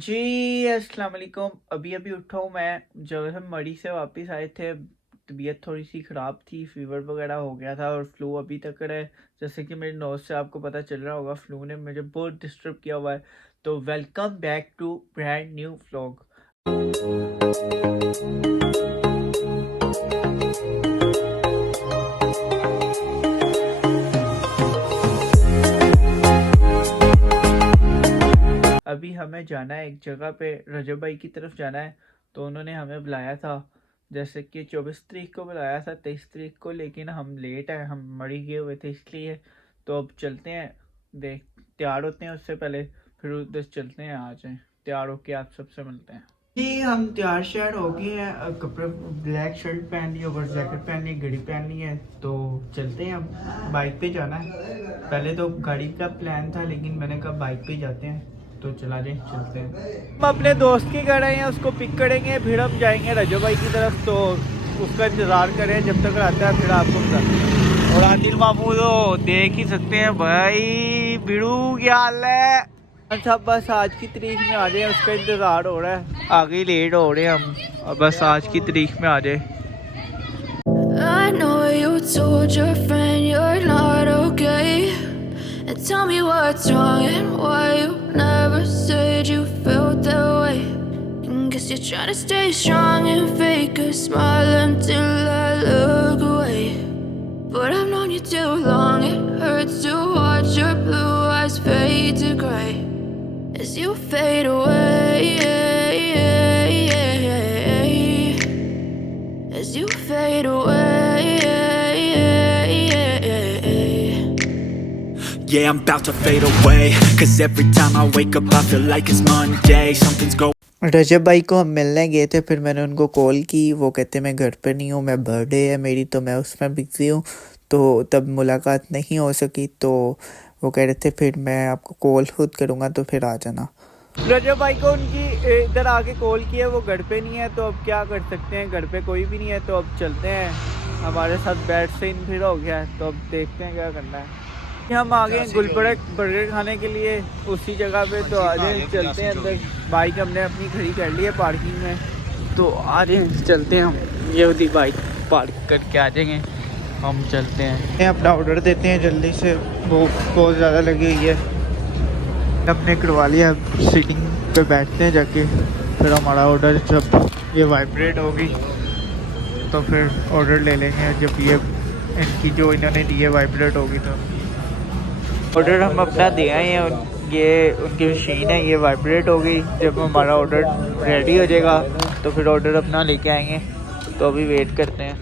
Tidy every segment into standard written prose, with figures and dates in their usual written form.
जी, अस्सलाम वालेकुम। अभी अभी उठा हूँ मैं। जब हम मरी से वापस आए थे, तबीयत थोड़ी सी ख़राब थी, फीवर वगैरह हो गया था और फ्लू अभी तक है। जैसे कि मेरे नोज़ से आपको पता चल रहा होगा, फ्लू ने मुझे बहुत डिस्टर्ब किया हुआ है। तो welcome back to brand new vlog. अभी हमें जाना है एक जगह पे, रजब भाई की तरफ जाना है। तो उन्होंने हमें बुलाया था, जैसे कि 24 तारीख को बुलाया था, 23 तारीख को, लेकिन हम लेट हैं, हम मरी गए हुए थे इसलिए। तो अब चलते हैं, देख तैयार होते हैं उससे पहले, फिर उधर चलते हैं। आ जाएं, तैयार होके आप सबसे मिलते हैं। जी, हम तैयार श्यार हो गए हैं। कपड़े, ब्लैक शर्ट पहन ली, ओवर जैकेट पहन ली, घड़ी पहननी है। तो चलते हैं, अब बाइक पे जाना है। पहले तो गाड़ी का प्लान था, लेकिन मैंने कहा बाइक पे जाते हैं। तो चला जाए, चलते हैं। हम अपने दोस्त के घर आए हैं, उसको पिक करेंगे, फिर हम जाएंगे रजो भाई की तरफ। तो उसका इंतज़ार करें जब तक आता है, फिर आपको बताते हैं। और आदिल मामू तो देख ही सकते हैं भाई, बिड़ू क्या हाल है सब। बस आज की तारीख में आ जाए, उसका इंतज़ार हो रहा है। आगे लेट हो रहे हैं हम, और बस आज की तारीख में आ जाए। I know you told your friend you're not okay, and tell me what's wrong and why you never said you felt that way. And guess you're trying to stay strong and fake a smile until I look away. But I've known you too long, it hurts to watch your blue eyes fade to gray as you fade away, as you fade away. Yeah, I'm about to fade away, 'cause every time I wake up I feel like it's Monday. Something's going रजब भाई को हम मिलने गए थे, फिर मैंने उनको call की। वो कहते मैं घर पर नहीं हूँ, मैं बर्थडे है मेरी, तो मैं उसमें बिजी हूँ, तो तब मुलाकात नहीं हो सकी। तो वो कह रहे थे फिर मैं आपको कॉल खुद करूँगा, तो फिर आ जाना। रजब भाई को उनकी इधर आके कॉल किया, वो घर पे नहीं है। तो अब क्या कर सकते हैं, घर पे कोई भी नहीं है। तो अब चलते हैं, हमारे साथ बैट सीन फिर हो गया है। तो अब देखते हैं क्या करना है। हम आ गए गुलबर्ग बर्गर खाने के लिए, उसी जगह पे। तो आ जाए, चलते हैं अंदर। बाइक हमने अपनी खड़ी कर ली है पार्किंग में। तो आ जाए, चलते हैं हम। ये वाली बाइक पार्क करके आ जाएंगे, हम चलते हैं। अपना ऑर्डर देते हैं जल्दी से, भूख बहुत ज़्यादा लगी हुई है। हमने करवा लिया, सीटिंग पे बैठते हैं जाके। फिर हमारा ऑर्डर जब ये वाइब्रेट होगी तो फिर ऑर्डर ले लेंगे। जब ये इनकी जो इन्होंने दी है वाइब्रेट होगी तो ऑर्डर हम अपना दे आए हैं। ये उनकी मशीन है, ये वाइब्रेट होगी। जब हमारा ऑर्डर रेडी हो जाएगा तो फिर ऑर्डर अपना लेके आएंगे। तो अभी वेट करते हैं।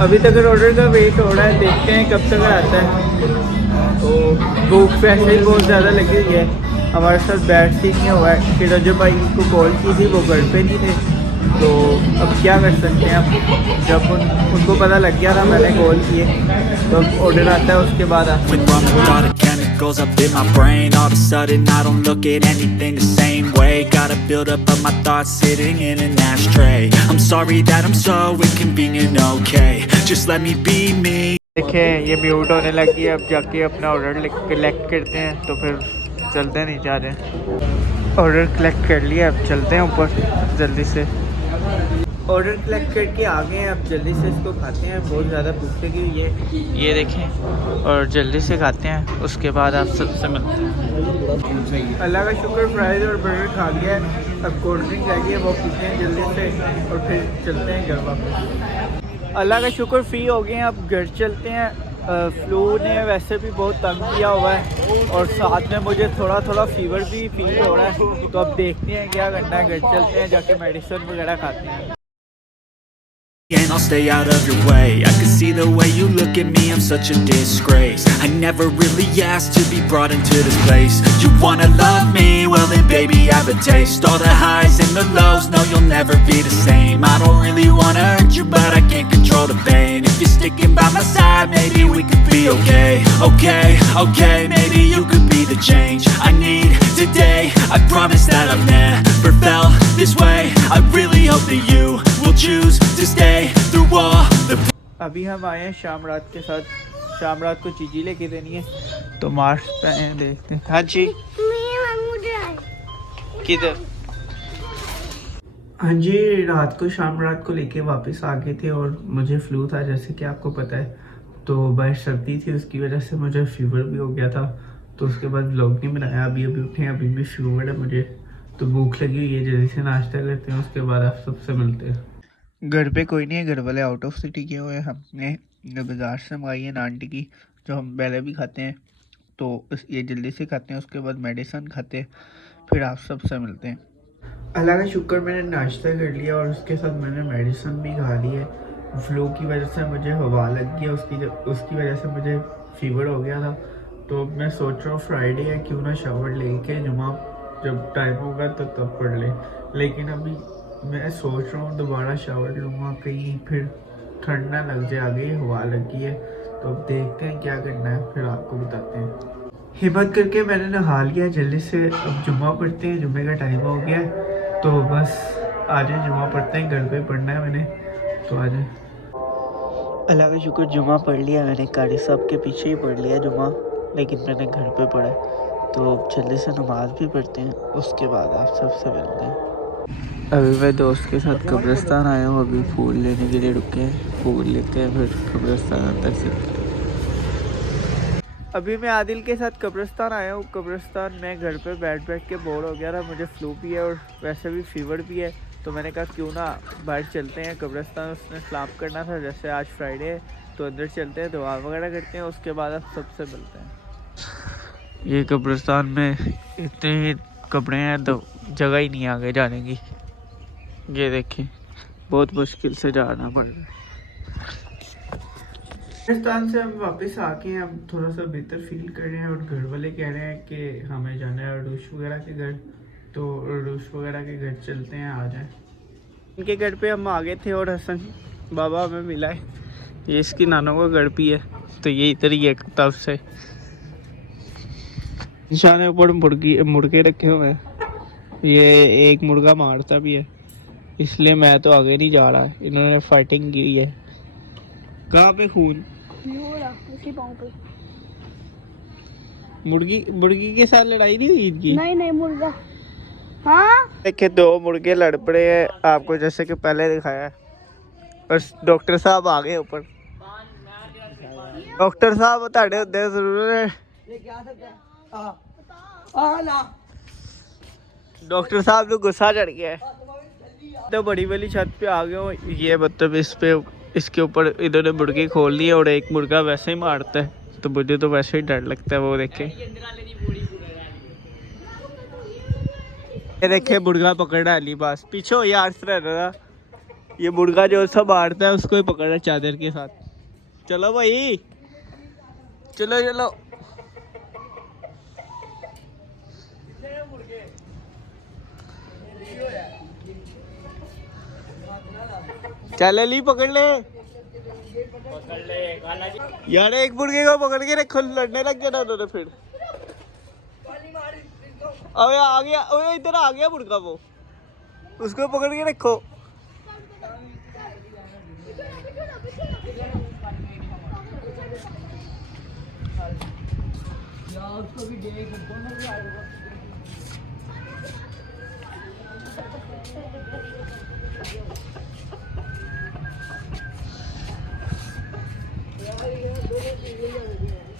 अभी तक ऑर्डर का वेट हो रहा है, देखते हैं कब तक आता है। तो भूख वैसे ही बहुत ज़्यादा लगी हुई है। हमारे साथ बैठ सीट नहीं हुआ है कि रजब भाई को कॉल की थी, वो घर पे नहीं थे। तो अब क्या कर सकते हैं। अब जब उनको पता लग गया था मैंने कॉल किए, तो अब ऑर्डर आता है उसके बाद आता है। with all the chemicals up in my brain. All of a sudden I don't look at anything the same way. Got a build up of my thoughts sitting in an ashtray. I'm sorry that I'm so inconvenient, okay, just let me be me. देखें, ये mute होने लगी है। अब जाके अपना order collect करते हैं, तो फिर चलते नहीं जा रहे। ऑर्डर कलेक्ट कर लिया, अब चलते हैं ऊपर जल्दी से। ऑर्डर कलेक्ट करके आ गए हैं, अब जल्दी से इसको खाते हैं। बहुत ज़्यादा भूख लगी हुई है, ये देखें। और जल्दी से खाते हैं, उसके बाद आप सबसे मिलते हैं। अल्लाह का शुक्र, फ्राइज़ और बर्गर खा लिया है। अब कोल्ड ड्रिंक रह गई है, वो पीते हैं जल्दी से और फिर चलते हैं घर वापस। अल्लाह का शुक्र फ्री हो गए हैं, अब घर चलते हैं। फ्लू ने वैसे भी बहुत तंग किया हुआ है, और साथ में मुझे थोड़ा थोड़ा फीवर भी फील हो रहा है। तो अब देखते हैं क्या करना है। घर चलते हैं, जाके मेडिसिन वगैरह खाते हैं। And I'll stay out of your way. I can see the way you look at me, I'm such a disgrace. I never really asked to be brought into this place. You wanna love me? Well then baby I have a taste. All the highs and the lows, no you'll never be the same. I don't really wanna hurt you, but I can't control the pain. If you're sticking by my side, maybe we could be okay. Okay, maybe you could be the change I need today. I promise that I've never felt this way. I really hope that you will choose to stay through all the. अभी हम आए हैं शाम रात के साथ। शाम रात को चीज़ी लेके देनी है, तो मास्क पहने देखते हैं। हाँ जी, किधर? हाँ जी, रात को लेके वापस आ गए थे और मुझे फ्लू था जैसे कि आपको पता है। तो बाहर सर्दी थी, उसकी वजह से मुझे फीवर भी हो गया था। तो उसके बाद व्लॉग नहीं बनाया। अभी उठे हैं, अभी भी फीवर है मुझे, तो भूख लगी हुई है। जल्दी से नाश्ता करते हैं, उसके बाद आप सबसे मिलते हैं। घर पे कोई नहीं है, घर वाले आउट ऑफ सिटी गए हुए हैं। हमने बाज़ार से मंगाई है नान टिक्की, जो हम पहले भी खाते हैं। तो ये जल्दी से खाते हैं, उसके बाद मेडिसिन खाते हैं, फिर आप सबसे मिलते हैं। अल्लाह का शुक्र, मैंने नाश्ता कर लिया और उसके साथ मैंने मेडिसिन भी खा ली है। फ्लू की वजह से मुझे हवा लग गई, उसकी वजह से मुझे फीवर हो गया था। तो मैं सोच रहा हूँ फ्राइडे है, क्यों ना शावर लेके जुमा जब टाइम होगा तो तब पढ़ ले। लेकिन अभी मैं सोच रहा हूँ दोबारा शावर लूँगा, कहीं फिर ठंड ना लग जाए। आगे हवा लगी है, तो अब देखते हैं क्या करना है, फिर आपको बताते हैं। हिम्मत करके मैंने नहा लिया जल्दी से। अब जुम्मा पढ़ते हैं, जुम्मे का टाइम हो गया है, तो बस आ जाए जुम्मा पढ़ते हैं। घर पे पढ़ना है मैंने, तो आ जाए। अल्लाह का शुक्र, जुम्मा पढ़ लिया मैंने। कारी साहब के पीछे ही पढ़ लिया जुम्मा, लेकिन मैंने घर पे पढ़ा। तो जल्दी से नमाज भी पढ़ते हैं, उसके बाद आप सबसे मिलते हैं। अभी मैं दोस्त के साथ कब्रिस्तान आया हूँ, अभी फूल लेने के लिए रुके हैं। फूल लेते हैं, फिर कब्रिस्तान अंदर से। अभी मैं आदिल के साथ कब्रिस्तान आया हूँ। कब्रिस्तान में घर पे बैठ के बोर हो गया था। मुझे फ्लू भी है और वैसे भी फीवर भी है, तो मैंने कहा क्यों ना बाहर चलते हैं कब्रिस्तान। उसने सलाम करना था, जैसे आज फ्राइडे है, तो अंदर चलते हैं, दुआ वगैरह करते हैं, उसके बाद आप सबसे मिलते हैं। ये कब्रिस्तान में इतने कपड़े हैं तो जगह ही नहीं आगे जाने की। ये देखिए, बहुत मुश्किल से जाना पड़ रहा है। राजस्थान से हम वापस आके हम थोड़ा सा बेहतर फील कर रहे हैं, और घर वाले कह रहे हैं कि हमें जाना है अरूश वगैरह के घर, तो अरूश वगैरह के घर चलते हैं, आ जाएं। इनके घर पे हम आ गए थे और हसन बाबा हमें मिला है। ये इसकी नानों का घर भी है, तो ये इधर ही है तब से। निशान ऊपर मुर्गे रखे हुए हैं। ये एक मुर्गा मारता भी है, इसलिए मैं तो आगे नहीं जा रहा। इन्होंने फाइटिंग की है। कहाँ पे खून? मुर्गी के साथ लड़ाई नहीं हुई इनकी? नहीं मुर्गा। हाँ देखिए, दो मुर्गे लड़ पड़े हैं, आपको जैसे कि पहले दिखाया है। और डॉक्टर साहब आ गए ऊपर। डॉक्टर साहब ਤੁਹਾਡੇ ਹੁੰਦੇ ਜ਼ਰੂਰ है। डॉक्टर साहब को गुस्सा चढ़ गया है। तो बड़ी वाली छत पे आ गए हो। ये मतलब इसके ऊपर इन्होंने मुर्गी खोल दी है, और एक मुर्गा वैसे ही मारता है, तो मुझे तो वैसे ही डर लगता है वो देखे। ये देखे मुर्गा पकड़ा अली पास पीछे हो यार रहा। ये मुर्गा जो सा मारता है उसको ही पकड़ा चादर के साथ। चलो भाई, चलो चलो। चल अली पकड़ ले यार, एक मुर्गे को पकड़ के रखो, लड़ने लग गया ना उन्होंने फिर। अबे आ गया, अबे इधर आ गया मुर्गा, वो उसको पकड़ के रखो।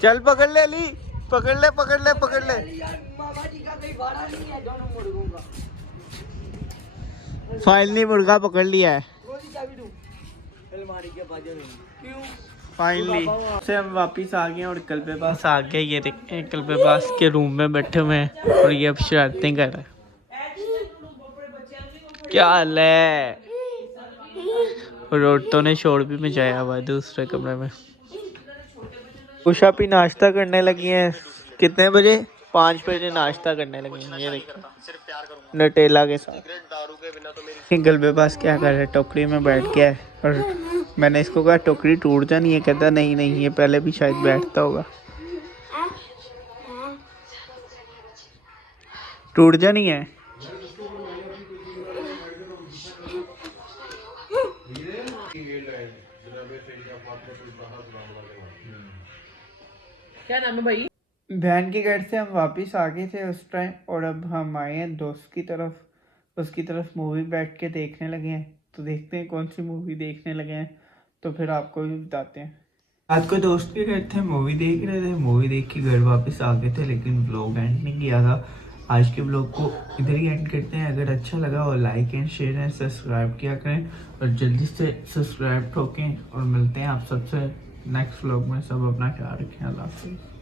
चल पकड़ ले अली, पकड़ ले पकड़ ले पकड़ ले। फाइनली मुर्गा पकड़ लिया है। फाइनली से हम वापिस आ गए और कल्बे पास आ गए। ये देखते कल्बे पास के रूम में बैठे हुए हैं और ये अब शरारतें कर रहे हैं। क्या हाल है? और औरतों ने शोर भी मचाया हुआ है दूसरे कमरे में। उषा भी नाश्ता करने लगी हैं। कितने बजे? 5 बजे नाश्ता करने लगी हैं। ये देखो नटेला के साथ। गलबे पास क्या कर रहा है, टोकरी में बैठ गया है। और मैंने इसको कहा टोकरी टूट जानी है, कहता नहीं नहीं, ये पहले भी शायद बैठता होगा। टूट जानी है। क्या नाम है भाई? बहन के घर से हम वापस आ गए थे उस टाइम, और अब हम आए हैं दोस्त की तरफ, उसकी तरफ मूवी बैठ के देखने लगे हैं। तो देखते हैं कौन सी मूवी देखने लगे हैं, तो फिर आपको भी बताते हैं। रात को दोस्त के घर थे, मूवी देख रहे थे, मूवी देख के घर वापस आ गए थे, लेकिन ब्लॉग एंड नहीं किया था। आज के ब्लॉग को इधर ही एंड करते हैं। अगर अच्छा लगा हो like and share and subscribe किया करें, और जल्दी से सब्सक्राइब ठोकें, और मिलते हैं आप सबसे नेक्स्ट व्लॉग में। सब अपना ख्याल रखें। अल्लाह हाफिज़।